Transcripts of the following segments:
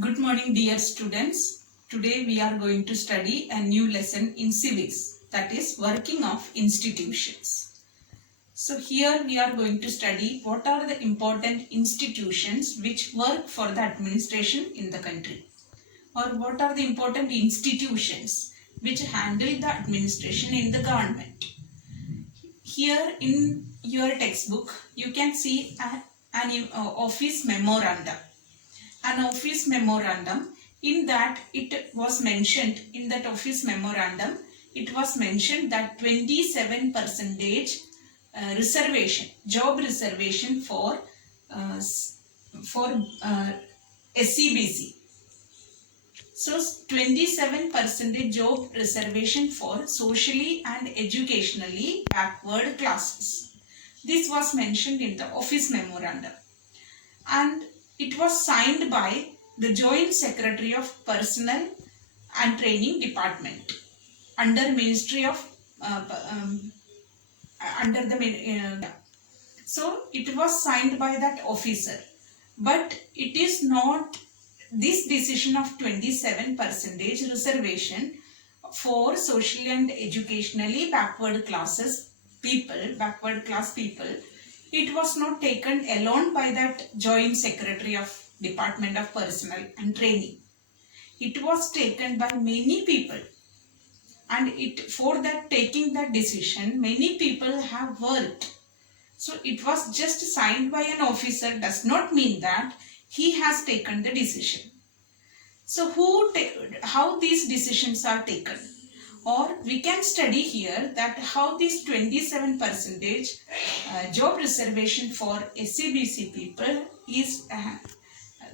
Good morning, dear students. Today we are going to study a new lesson in civics, that is working of institutions. So here we are going to study what are the important institutions which work for the administration in the country, or what are the important institutions which handle the administration in the government. Here in your textbook you can see an office memorandum. An office memorandum. In that it was mentioned, in that office memorandum, it was mentioned that 27% reservation, job reservation for SCBC. So 27% job reservation for socially and educationally backward classes. This was mentioned in the office memorandum, and it was signed by the Joint Secretary of Personnel and Training Department under Ministry of under the so it was signed by that officer. But it is not this decision of 27% reservation for socially and educationally backward class people. It was not taken alone by that Joint Secretary of Department of Personnel and Training. It was taken by many people, and for that taking that decision, many people have worked. So it was just signed by an officer does not mean that he has taken the decision. So how these decisions are taken? Or we can study here that how this 27% job reservation for SCBC people is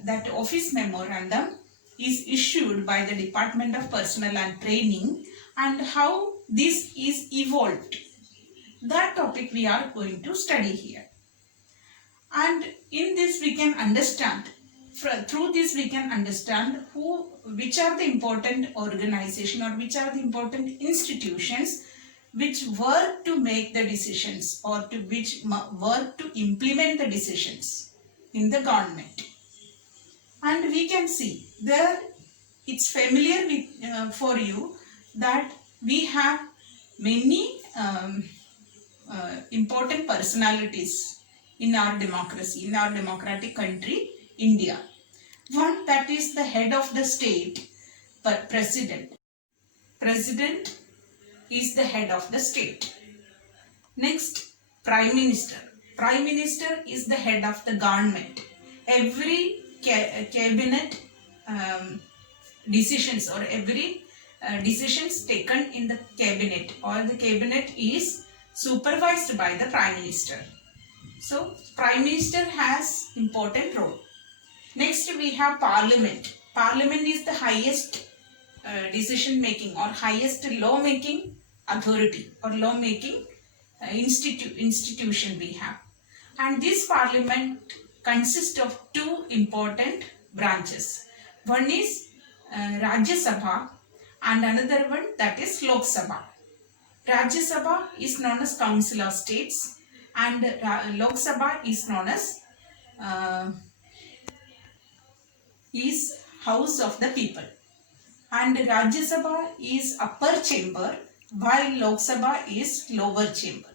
that office memorandum is issued by the Department of Personnel and Training, and how this is evolved. That topic we are going to study here. And in this we can understand, through this we can understand which are the important organization or which are the important institutions which work to make the decisions, or which work to implement the decisions in the government. And we can see there, it's familiar with, for you that we have many important personalities in our democracy, in our democratic country, India. One, that is the head of the state, but president. President is the head of the state. Next, prime minister. Prime minister is the head of the government. Every cabinet decisions, or every decisions taken in the cabinet, or the cabinet is supervised by the prime minister. So prime minister has important role. Next we have parliament. Parliament is the highest decision making or highest law making authority or law making institution we have. And this parliament consists of two important branches. One is Rajya Sabha and another one, that is Lok Sabha. Rajya Sabha is known as Council of States, and Lok Sabha is known as is House of the People. And Rajya Sabha is upper chamber, while Lok Sabha is lower chamber.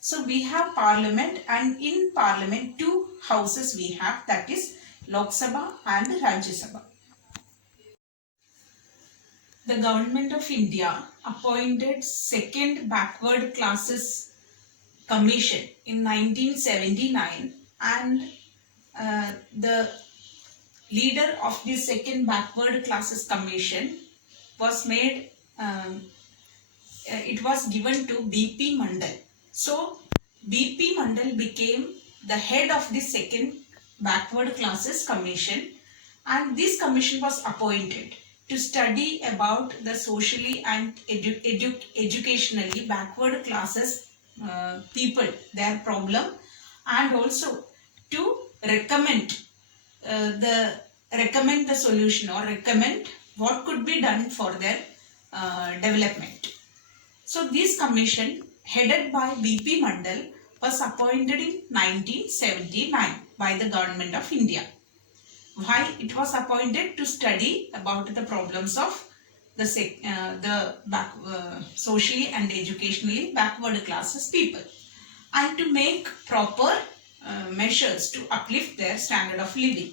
So we have parliament, and in parliament two houses we have, that is Lok Sabha and Rajya Sabha. The government of India appointed second backward classes commission in 1979, and the leader of the second backward classes commission was made, it was given to B.P. Mandal. So B.P. Mandal became the head of the second backward classes commission, and this commission was appointed to study about the socially and educationally backward classes people, their problem, and also to recommend the solution, or recommend what could be done for their development. So this commission, headed by B.P. Mandal, was appointed in 1979 by the government of India. Why it was appointed? To study about the problems of the socially and educationally backward classes people, and to make proper measures to uplift their standard of living.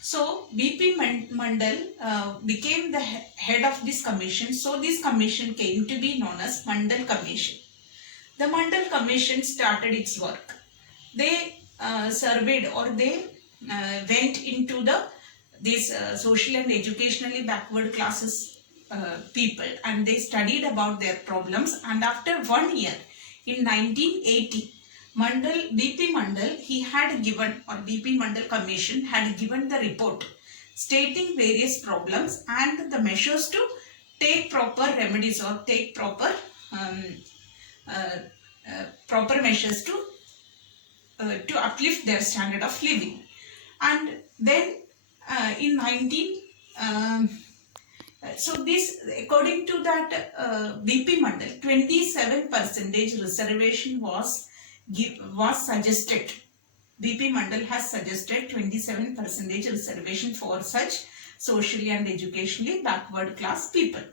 So BP Mandal became the head of this commission. So this commission came to be known as Mandal Commission. The Mandal Commission started its work. They surveyed, or they went into these social and educationally backward classes people, and they studied about their problems. And after 1 year, in 1980, BP Mandal, he had given, or BP Mandal Commission had given the report stating various problems and the measures to take proper remedies, or take um, uh, proper measures to uplift their standard of living. And then in 19 so this, according to that BP Mandal, 27% reservation was suggested. BP Mandal has suggested 27% reservation for such socially and educationally backward class people.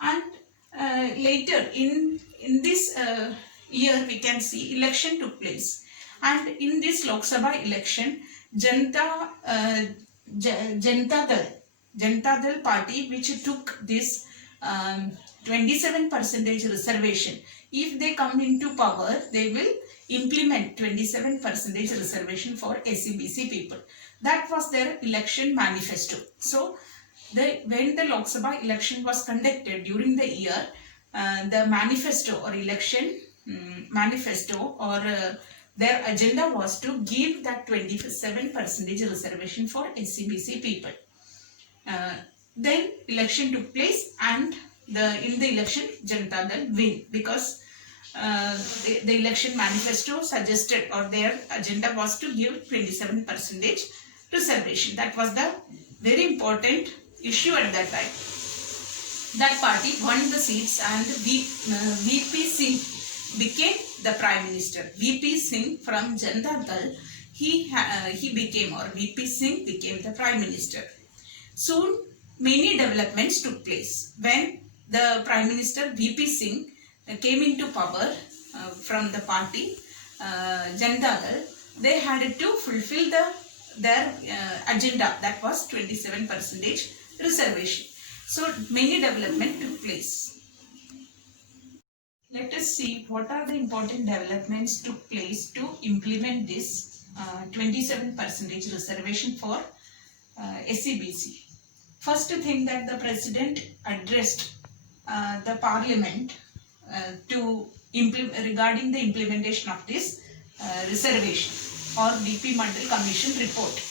And later in this year, we can see election took place, and in this Lok Sabha election, Janata Dal party, which took this 27% reservation, if they come into power, they will implement 27% reservation for SCBC people. That was their election manifesto. So when the Lok Sabha election was conducted during the year, the manifesto or election manifesto, or their agenda was to give that 27% reservation for SCBC people. Then election took place, and in the election Janata Dal win, because the election manifesto suggested, or their agenda was to give 27% reservation. That was the very important issue at that time. That party won the seats, and VP Singh became the Prime Minister. VP Singh from Janata Dal, he became, or VP Singh became the Prime Minister. Soon, many developments took place. When the Prime Minister VP Singh came into power from the party Janata Dal, they had to fulfill their agenda, that was 27% reservation. So many development took place. Let us see what are the important developments took place to implement this 27% reservation for SCBC. First thing, that the President addressed the Parliament regarding the implementation of this reservation, or BP Mandal Commission report.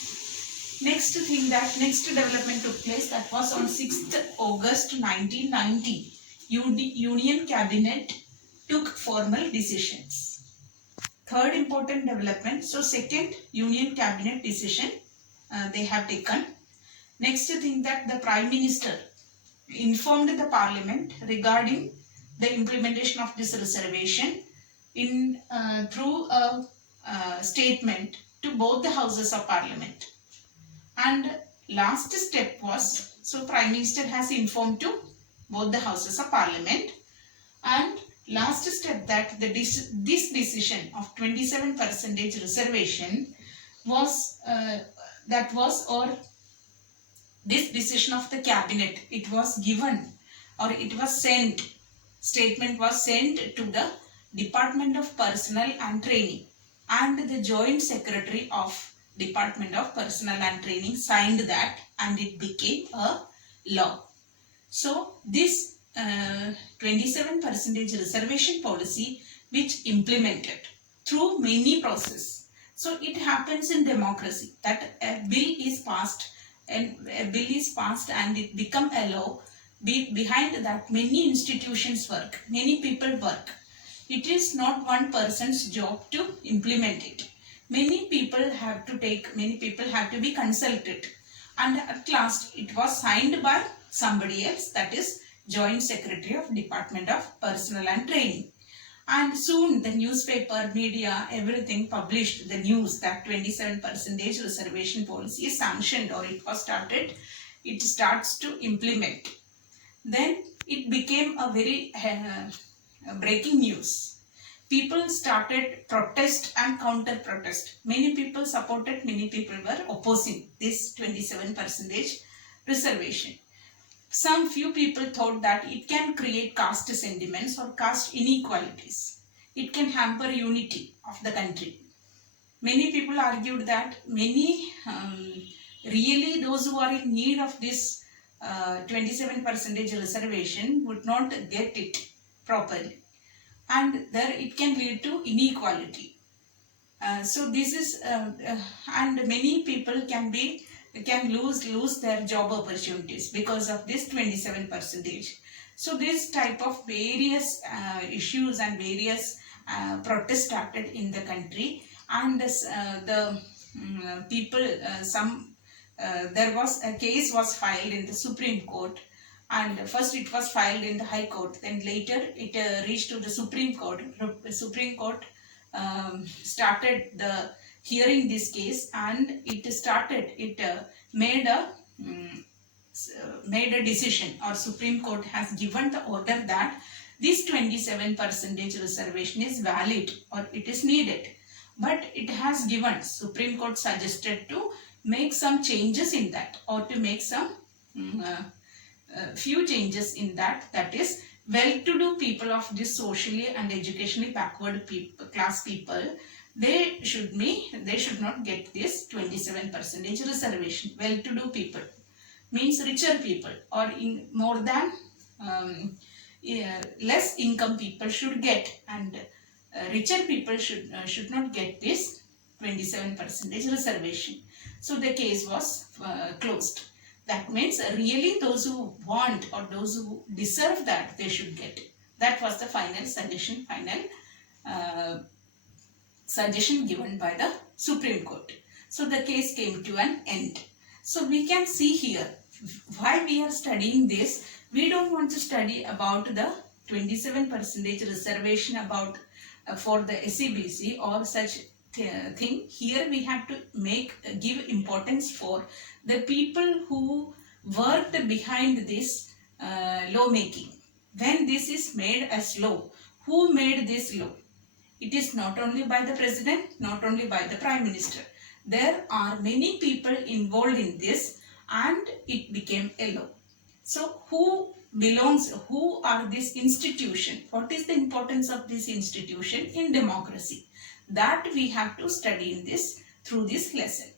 Next thing, that next development took place, that was on 6th August 1990. Union Cabinet took formal decisions. Third important development, so second Union Cabinet decision they have taken. Next thing, that the Prime Minister informed the Parliament regarding the implementation of this reservation through a statement to both the Houses of Parliament. And last step was, so Prime Minister has informed to both the Houses of Parliament, and last step, that this decision of 27% reservation was this decision of the Cabinet, it was given, or it was sent, statement was sent to the Department of Personnel and Training, and the Joint Secretary of Department of Personnel and Training signed that, and it became a law. So this 27% reservation policy, which implemented through many processes. So it happens in democracy, that a bill is passed, and it become a law. Behind that, many institutions work, many people work. It is not one person's job to implement it. Many people have to be consulted, and at last it was signed by somebody else, that is Joint Secretary of Department of Personnel and Training. And soon the newspaper, media, everything published the news that 27% reservation policy is sanctioned, or it was started, it starts to implement. Then it became a very breaking news. People started protest and counter protest. Many people supported, many people were opposing this 27% reservation. Some few people thought that it can create caste sentiments or caste inequalities. It can hamper unity of the country. Many people argued that really those who are in need of this 27% reservation would not get it properly, and there it can lead to inequality. So this is and many people can lose their job opportunities because of this 27%. So this type of various issues and various protests started in the country, and the people there was a case was filed in the Supreme Court, and first it was filed in the High Court, then later it reached to the Supreme Court. Supreme Court started the hearing this case, and it made a decision, or Supreme Court has given the order that this 27% reservation is valid or it is needed. But it has given, Supreme Court suggested to make some changes in that, or to make some few changes in that. That is, well-to-do people of this socially and educationally backward class people, they should not get this 27% reservation. Well-to-do people means richer people, or in more than less income people should get, and richer people should not get this 27% reservation. So the case was closed. That means really those who want or those who deserve that, they should get it. That was the final suggestion given by the Supreme Court. So the case came to an end. So we can see here why we are studying this. We don't want to study about the 27% reservation about for the SCBC or such thing. Here we have to give importance for the people who worked behind this law making. When this is made as law, who made this law? It is not only by the president, not only by the prime minister. There are many people involved in this, and it became a law. So who are this institution? What is the importance of this institution in democracy? That we have to study in through this lesson.